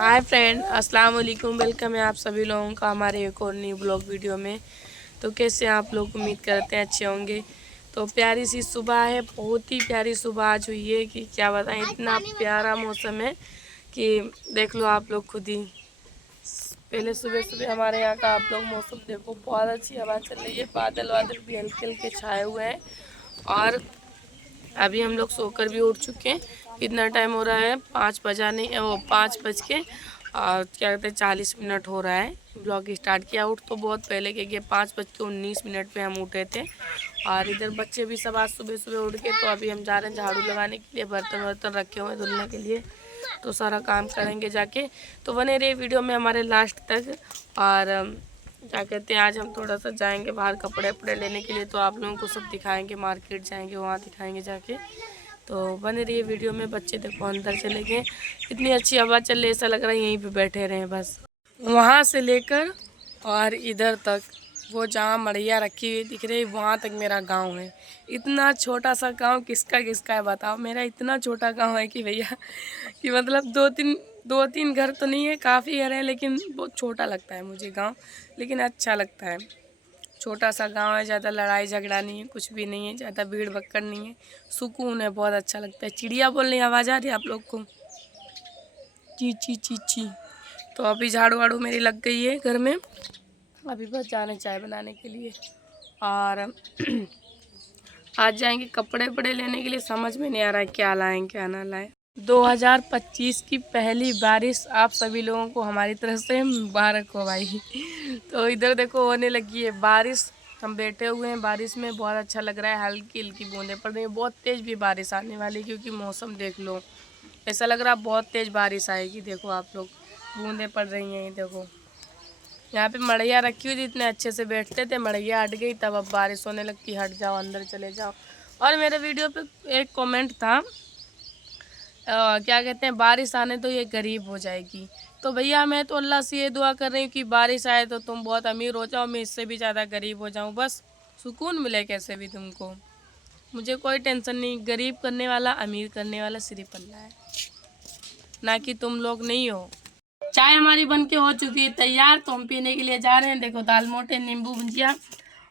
Hi friend, अस्सलाम वालेकुम। Welcome है आप सभी लोगों का हमारे एक और न्यू ब्लॉग वीडियो में। तो कैसे आप लोग उम्मीद करते हैं अच्छे होंगे। तो प्यारी सी सुबह है, बहुत ही प्यारी सुबह आज हुई है कि क्या बताएं। इतना प्यारा मौसम है कि देख लो आप लोग खुद ही। पहले सुबह सुबह हमारे यहाँ का आप लोग मौसम देखो, बहुत अच्छी हवा चल रही है। बादल वादल भी हल्के हल्के छाए हुए हैं और अभी हम लोग सोकर भी उठ चुके हैं। कितना टाइम हो रहा है, 5 बजा नहीं, वो 5 बज के और क्या कहते हैं 40 मिनट हो रहा है। ब्लॉग स्टार्ट किया, उठ तो बहुत पहले के 5:19 पे हम उठे थे। और इधर बच्चे भी सब आज सुबह सुबह उठ के, तो अभी हम जा रहे हैं झाड़ू लगाने के लिए। बर्तन वर्तन रखे हुए हैं धुलने के लिए, तो सारा काम करेंगे जाके। तो बने रहिए वीडियो में हमारे लास्ट तक। और क्या कहते हैं आज हम थोड़ा सा जाएंगे बाहर कपड़े वपड़े लेने के लिए, तो आप लोगों को सब दिखाएंगे। मार्केट जाएंगे, वहाँ दिखाएंगे जाके। तो बने रहिए वीडियो में। बच्चे देखो अंदर चले गए, इतनी अच्छी हवा चल रही है, ऐसा लग रहा है यहीं पे बैठे रहें बस। वहाँ से लेकर और इधर तक, वो जहाँ मड़िया रखी हुई दिख रही वहाँ तक मेरा गांव है। इतना छोटा सा गांव किसका किसका है बताओ। मेरा इतना छोटा गांव है कि भैया कि मतलब दो तीन घर तो नहीं है, काफ़ी घर है, लेकिन बहुत छोटा लगता है मुझे गांव। लेकिन अच्छा लगता है, छोटा सा गांव है, ज़्यादा लड़ाई झगड़ा नहीं है, कुछ भी नहीं है, ज़्यादा भीड़ भक्कड़ नहीं है, सुकून है, बहुत अच्छा लगता है। चिड़िया बोलने की आवाज़ आ रही है आप लोग को, ची ची ची ची। तो अभी झाड़ू वाड़ू मेरी लग गई है घर में, अभी बस जाने चाय बनाने के लिए। और आज जाएंगे कपड़े वपड़े लेने के लिए, समझ में नहीं आ रहा है क्या लाएं क्या ना लाएं। 2025 की पहली बारिश आप सभी लोगों को हमारी तरफ से मुबारक हो भाई। तो इधर देखो होने लगी है बारिश, हम बैठे हुए हैं बारिश में, बहुत अच्छा लग रहा है। हल्की हल्की बूंदें पड़ रही है, बहुत तेज़ भी बारिश आने वाली, क्योंकि मौसम देख लो, ऐसा लग रहा है बहुत तेज़ बारिश आएगी। देखो आप लोग, बूंदें पड़ रही हैं। ये देखो यहाँ पे मड़ैया रखी हुई थी, इतने अच्छे से बैठते थे, मड़ैया हट गई, तब अब बारिश होने लगती, हट जाओ अंदर चले जाओ। और मेरे वीडियो पे एक कमेंट था, क्या कहते हैं, बारिश आने तो ये गरीब हो जाएगी। तो भैया मैं तो अल्लाह से ये दुआ कर रही हूँ कि बारिश आए तो तुम बहुत अमीर हो जाओ, मैं इससे भी ज़्यादा गरीब हो जाऊँ, बस सुकून मिले कैसे भी तुमको। मुझे कोई टेंशन नहीं, गरीब करने वाला अमीर करने वाला सिर्फ अल्लाह है, ना कि तुम लोग नहीं हो। चाय हमारी बन के हो चुकी है तैयार, तो हम पीने के लिए जा रहे हैं। देखो दाल मोटे, नींबू भुजिया,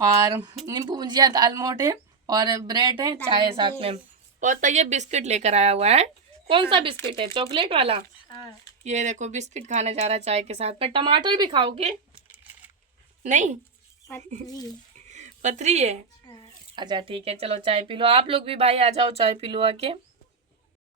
और नींबू भुजिया, दाल मोटे और ब्रेड है, चाय है साथ में। और तो ये बिस्किट लेकर आया हुआ है। कौन सा बिस्किट है, चॉकलेट वाला? ये देखो बिस्किट खाने जा रहा है चाय के साथ में। टमाटर भी खाओगे? नहीं, पथरी है। अच्छा ठीक है, चलो चाय पी लो। आप लोग भी भाई आ जाओ, चाय पी लो आके।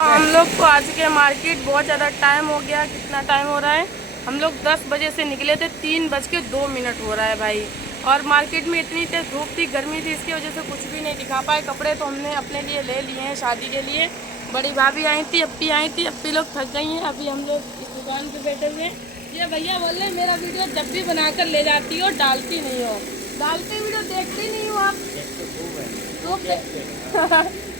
हम लोग तो आ चुके हैं मार्केट, बहुत ज़्यादा टाइम हो गया। कितना टाइम हो रहा है, हम लोग 10 बजे से निकले थे, 3:02 हो रहा है भाई। और मार्केट में इतनी तेज धूप थी, गर्मी थी, इसकी वजह से कुछ भी नहीं दिखा पाए। कपड़े तो हमने अपने लिए ले लिए हैं शादी के लिए। बड़ी भाभी आई थी, अप्पी आई थी, अप्पी लोग थक गई हैं। अभी हम लोग इस दुकान पे बैठे हुए हैं। ये भैया बोल रहे मेरा वीडियो जब भी बनाकर ले जाती हो डालती नहीं हो। डालते वीडियो देखते नहीं हो आप?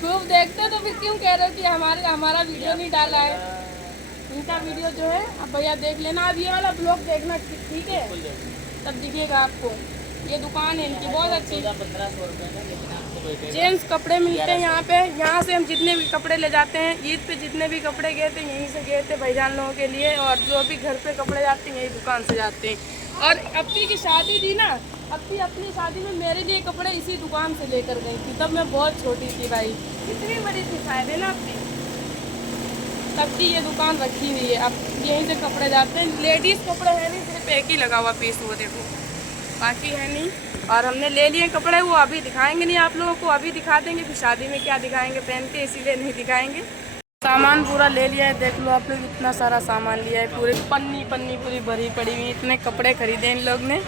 खूब देखते हो, तो फिर क्यों कह रहे हो कि हमारा वीडियो नहीं डाला है? इनका वीडियो जो है अब भैया देख लेना। अब ये वाला ब्लॉग देखना, ठीक है, तब दिखेगा आपको। ये दुकान है इनकी, बहुत अच्छी। 1500 रुपये जेंट्स कपड़े मिलते हैं यहाँ पे। यहाँ से हम जितने भी कपड़े ले जाते हैं, ईद पे जितने भी कपड़े गए थे यहीं से गए थे भाईजान लोगों के लिए। और जो भी घर पे कपड़े जाते हैं यही दुकान से जाते हैं। और अप्पी की शादी थी ना, अप्पी अपनी शादी में मेरे लिए कपड़े इसी दुकान से लेकर गई थी, तब मैं बहुत छोटी थी भाई। कितनी बड़ी थी शायद, है ना अप्पी? तब की ये दुकान रखी हुई है, अब यहीं से कपड़े जाते हैं। लेडीज़ कपड़े है नहीं, सिर्फ एक ही लगा हुआ पीस, वो देखो, बाकी है नहीं। और हमने ले लिए कपड़े, वो अभी दिखाएंगे नहीं आप लोगों को, अभी दिखा देंगे, फिर शादी में क्या दिखाएंगे पहन के, इसीलिए नहीं दिखाएंगे। सामान पूरा ले लिया है, देख लो आप लोग, इतना सारा सामान लिया है, पूरे पन्नी पन्नी पूरी भरी पड़ी हुई। इतने कपड़े खरीदे इन लोग ने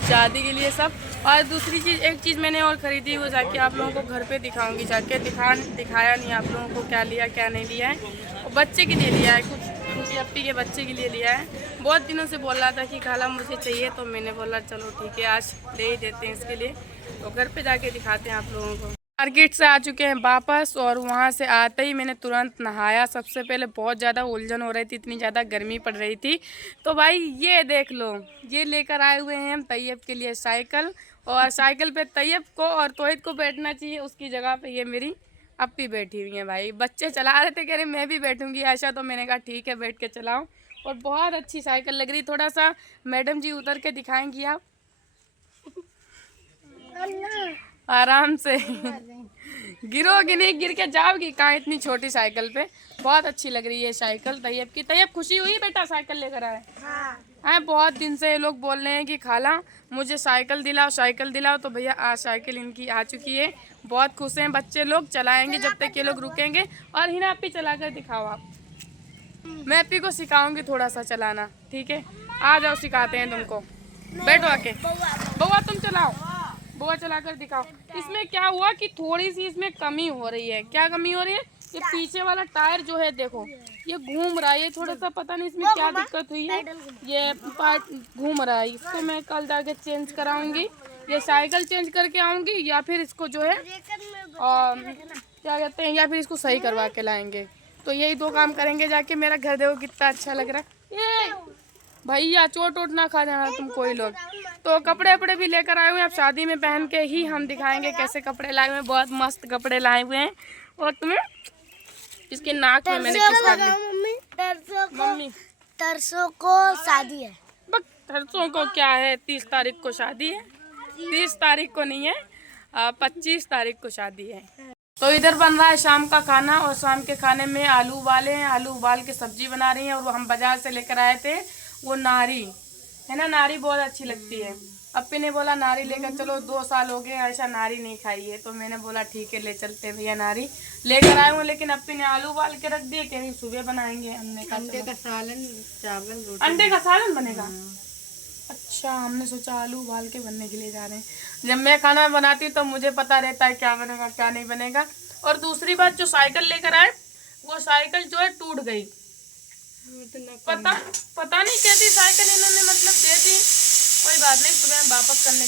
शादी के लिए सब। और दूसरी चीज़, एक चीज़ मैंने और ख़रीदी, वो जाके आप लोगों को घर पे दिखाऊंगी जाके। दिखाया नहीं आप लोगों को क्या लिया क्या नहीं लिया है। और बच्चे के लिए लिया है कुछ, उनकी अप्पी के बच्चे के लिए लिया है। बहुत दिनों से बोल रहा था कि खाला मुझे चाहिए, तो मैंने बोला चलो ठीक है आज ले ही देते हैं इसके लिए। तो घर पे जाके दिखाते हैं आप लोगों को। मार्केट से आ चुके हैं वापस, और वहाँ से आते ही मैंने तुरंत नहाया। सबसे पहले बहुत ज़्यादा उलझन हो रही थी, इतनी ज़्यादा गर्मी पड़ रही थी। तो भाई ये देख लो, ये लेकर आए हुए हैं हम तैयब के लिए साइकिल। और साइकिल पे तैयब को और तोहिद को बैठना चाहिए, उसकी जगह पे ये मेरी अप्पी बैठी हुई हैं भाई। बच्चे चला रहे थे, कह रहे मैं भी बैठूंगी ऐसा, तो मैंने कहा ठीक है बैठ के चलाओ। और बहुत अच्छी साइकिल लग रही। थोड़ा सा मैडम जी उतर के दिखाएंगी आप, आराम से गिरोगी नहीं, गिर के जाओगी कहाँ इतनी छोटी साइकिल पे। बहुत अच्छी लग रही है साइकिल तैयब की। तैयब खुशी हुई बेटा साइकिल लेकर आए? हाँ, बहुत दिन से ये लोग बोल रहे हैं कि खाला मुझे साइकिल दिलाओ साइकिल दिलाओ, तो भैया आज साइकिल इनकी आ चुकी है। बहुत खुश हैं बच्चे लोग, चलाएंगे जब तक ये लोग रुकेंगे। और हिना आप भी चला कर दिखाओ आप। मैं अपी को सिखाऊंगी थोड़ा सा चलाना, ठीक है? आ जाओ सिखाते हैं तुमको, बैठो आके। बउआ तुम चलाओ, बउआ चला कर दिखाओ। इसमें क्या हुआ कि थोड़ी सी इसमें कमी हो रही है। क्या कमी हो रही है? ये पीछे वाला टायर जो है देखो ये घूम रहा है, ये थोड़ा सा पता नहीं इसमें क्या दिक्कत हुई है, ये पार्ट घूम रहा है। इसको मैं कल जाके चेंज कराऊंगी, ये साइकिल चेंज करके आऊंगी, या फिर इसको जो है क्या कहते हैं, या फिर इसको सही करवा के लाएंगे। तो यही दो काम करेंगे जाके। मेरा घर देखो कितना अच्छा लग रहा है। भैया चोट वोट ना खा जाना तुम कोई लोग। तो कपड़े वपड़े भी लेकर आए हुए हैं, अब शादी में पहन के ही हम दिखाएंगे कैसे कपड़े लाए हुए हैं। बहुत मस्त कपड़े लाए हुए हैं। और तुम्हें इसके नाक में मैंने किस कर ली? मम्मी तरसों को शादी है। बस तरसों को क्या है, 30 तारीख को शादी है। 30 तारीख को नहीं है, 25 तारीख को शादी है। तो इधर बन रहा है शाम का खाना, और शाम के खाने में आलू उबाले हैं, आलू उबाल के सब्जी बना रही हैं। और वो हम बाजार से लेकर आए थे वो नारी है ना, नारी बहुत अच्छी लगती है। अपी ने बोला नारी लेकर चलो, 2 साल हो गए ऐसा नारी नहीं खाई है। तो मैंने बोला ठीक है ले चलते भैया, नारी लेकर आए हूँ। लेकिन अपी ने आलू उबाल के रख दिए, कहीं सुबह बनाएंगे। हमने कहा अंडे का सालन, चावल रोटी, अंडे का सालन बनेगा। अच्छा, हमने सोचा आलू उबाल के बनने के लिए जा रहे हैं। जब मैं खाना बनाती तो मुझे पता रहता है क्या बनेगा क्या नहीं बनेगा। और दूसरी बात, जो साइकिल लेकर आए वो साइकिल जो है टूट गई। पता नहीं कैसी साइकिल इन्होंने मतलब दे दी। कोई बात नहीं, सुबह हम वापस करने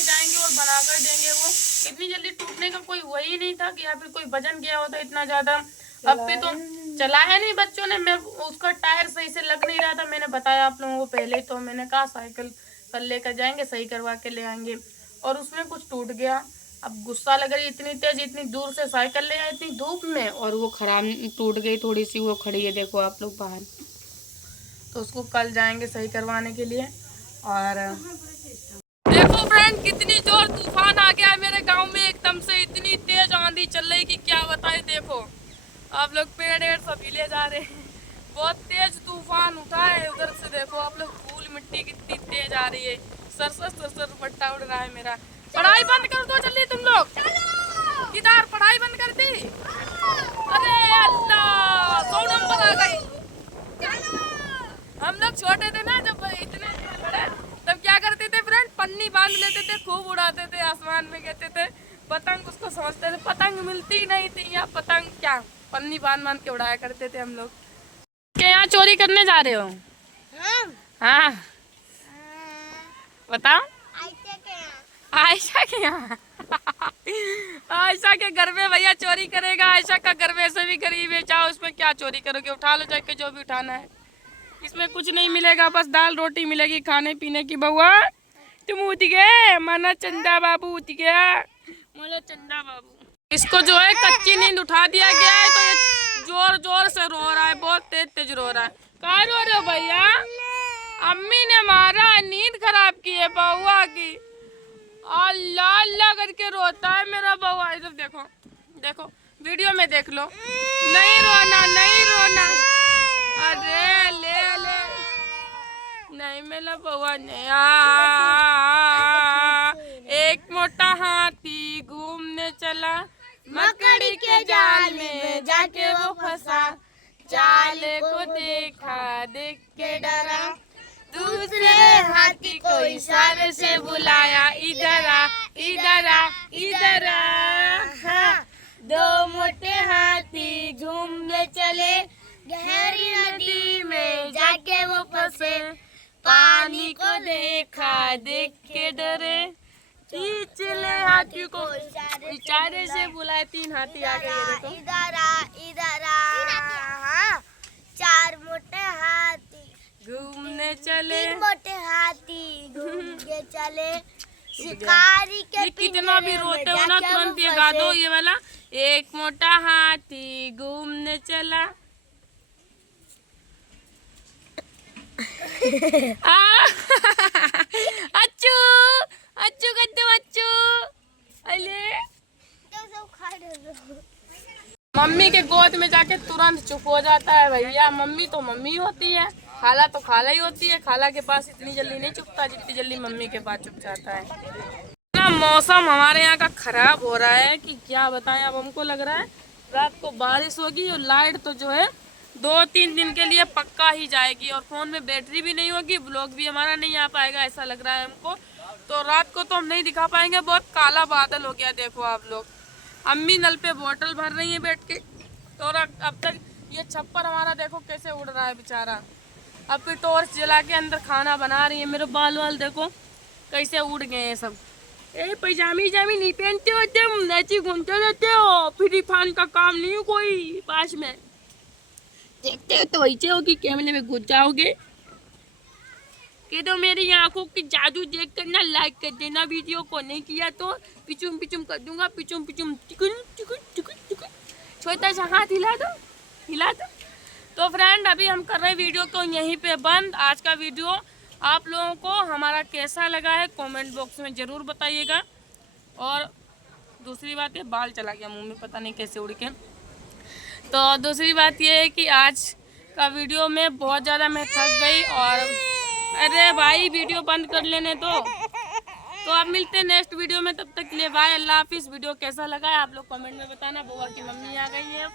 जाएंगे और बना कर देंगे। वो इतनी जल्दी टूटने का कोई वही नहीं था कि या फिर कोई वजन गया होता इतना ज्यादा। अब पे तो चला है नहीं बच्चों ने, मैं उसका टायर सही से लग नहीं रहा था। मैंने बताया आप लोगों को पहले, तो मैंने कहा साइकिल कल लेकर जाएंगे सही करवा के ले आएंगे। और उसमें कुछ टूट गया। अब गुस्सा लग रही, इतनी तेज इतनी दूर से साइकिल ले आए इतनी धूप में, और वो खराब टूट गई थोड़ी सी। वो खड़ी है देखो आप लोग बाहर। तो उसको कल जाएंगे सही करवाने के लिए। और देखो फ्रेंड कितनी जोर तूफान आ गया है मेरे गांव में एकदम से। इतनी तेज आंधी चल रही कि क्या बताए। देखो आप लोग पेड़ सब हिले जा रहे हैं, बहुत तेज तूफान उठा है उधर से। देखो आप लोग धूल मिट्टी कितनी तेज आ रही है। सर दुपट्टा उड़ रहा है मेरा। पढ़ाई बंद कर दो जल्दी तुम लोग। किधर पढ़ाई बंद कर दी? अरे अल्लाह, 100 नंबर आ गई। हम लोग छोटे थे ना, जब इतने बड़े, तब क्या करते थे फ्रेंड, पन्नी बांध लेते थे, खूब उड़ाते थे, आसमान में कहते थे पतंग। उसको समझते थे पतंग मिलती ही नहीं थी, या पतंग क्या, पन्नी बांध के उड़ाया करते थे हम लोग। क्या यहाँ चोरी करने जा रहे हो? हाँ बताओ। आयशा के यहाँ आयशा के घर में भैया चोरी करेगा। आयशा का घर वैसे भी गरीब है, चाहो उसमें क्या चोरी करोगे, उठा लो जाके जो भी उठाना है। इसमें कुछ नहीं मिलेगा, बस दाल रोटी मिलेगी खाने पीने की। बउआ तुम उठ गए, माना चंदा बाबू उठ गया, माना चंदा बाबू। इसको जो है कच्ची नींद उठा दिया गया है, तो ये जोर जोर से रो रहा है, बहुत तेज तेज रो रहा है। कहाँ रो रहे हो भैया? अम्मी ने मारा, नींद खराब की है बउआ की। अल्लाह अल्लाह करके रोता है मेरा बउआ। इधर देखो देखो, वीडियो में देख लो। नहीं रोना नहीं रोना। अरे ले ले, नहीं मेरा बउआ नहीं। एक मोटा हाथी घूमने चला, मकड़ी के जाल में जाके वो फंसा। जाल को देखा देख के डरा, दूसरे हाथी को इशारे से बुलाया, इधर आ इधर आ इधर आ। 2 मोटे हाथी घूमने चले, गहरी नदी में जाके वो फंसे। पानी को देखा देख के डरे, पिछले हाथी को इशारे से बुलाए। 3 हाथी आ गए, देखो इधर आ इधर आ। 4 मोटे हाथी घूमने चले, 3 मोटे हाथी घूम के चले, शिकारी के कितना भी रोते हो ना तुरंत ये गा दो ये वाला। एक मोटा हाथी घूमने चला। अच्छू अच्छू कद्दू अच्छू अले तो सब खा रहे। मम्मी के गोद में जाके तुरंत चुप हो जाता है भैया। मम्मी तो मम्मी होती है, खाला तो खाला ही होती है। खाला के पास इतनी जल्दी नहीं चुपता जितनी जल्दी मम्मी के पास चुप जाता है ना। मौसम हमारे यहाँ का खराब हो रहा है कि क्या बताएं। अब हमको लग रहा है रात को बारिश होगी और लाइट तो जो है 2-3 दिन के लिए पक्का ही जाएगी और फोन में बैटरी भी नहीं होगी, ब्लॉग भी हमारा नहीं आ पाएगा ऐसा लग रहा है हमको। तो रात को तो हम नहीं दिखा पाएंगे, बहुत काला बादल हो गया देखो आप लोग। अम्मी नल पे बोतल भर रही है बैठ के। तो अब तक ये छप्पर हमारा देखो कैसे उड़ रहा है बेचारा। अब फिर टॉर्च जला के अंदर खाना बना रही है। मेरे बाल वाल देखो कैसे उड़ गए हैं सब। ए पैजामी जामी नहीं पहनते हो तुम, ऐसे घूमते रहते हो। फ्री फान का काम नहीं हो कोई पास में। देखते हो तो ऐसे हो कि कैमरे में घुस जाओगे। कि तो मेरी आंखों की जादू देख कर ना लाइक कर देना वीडियो को, नहीं किया तो पिचुम पिचुम कर दूंगा। पिचुम पिचुम टिकुन टिकुन टिकुन टिकुन। छोटा सा हाथ हिला दो, हिला दो। तो फ्रेंड अभी हम कर रहे हैं वीडियो को यहीं पे बंद। आज का वीडियो आप लोगों को हमारा कैसा लगा है कमेंट बॉक्स में ज़रूर बताइएगा। और दूसरी बात है बाल चला गया मुंह में, पता नहीं कैसे उड़ के। तो दूसरी बात ये है कि आज का वीडियो में बहुत ज़्यादा मैं थक गई। और अरे भाई वीडियो बंद कर लेने तो आप मिलते हैं नेक्स्ट वीडियो में। तब तक के लिए बाय, अल्लाह हाफिज़। वीडियो कैसा लगा है आप लोग कमेंट में बताना। बुआ की मम्मी आ गई है।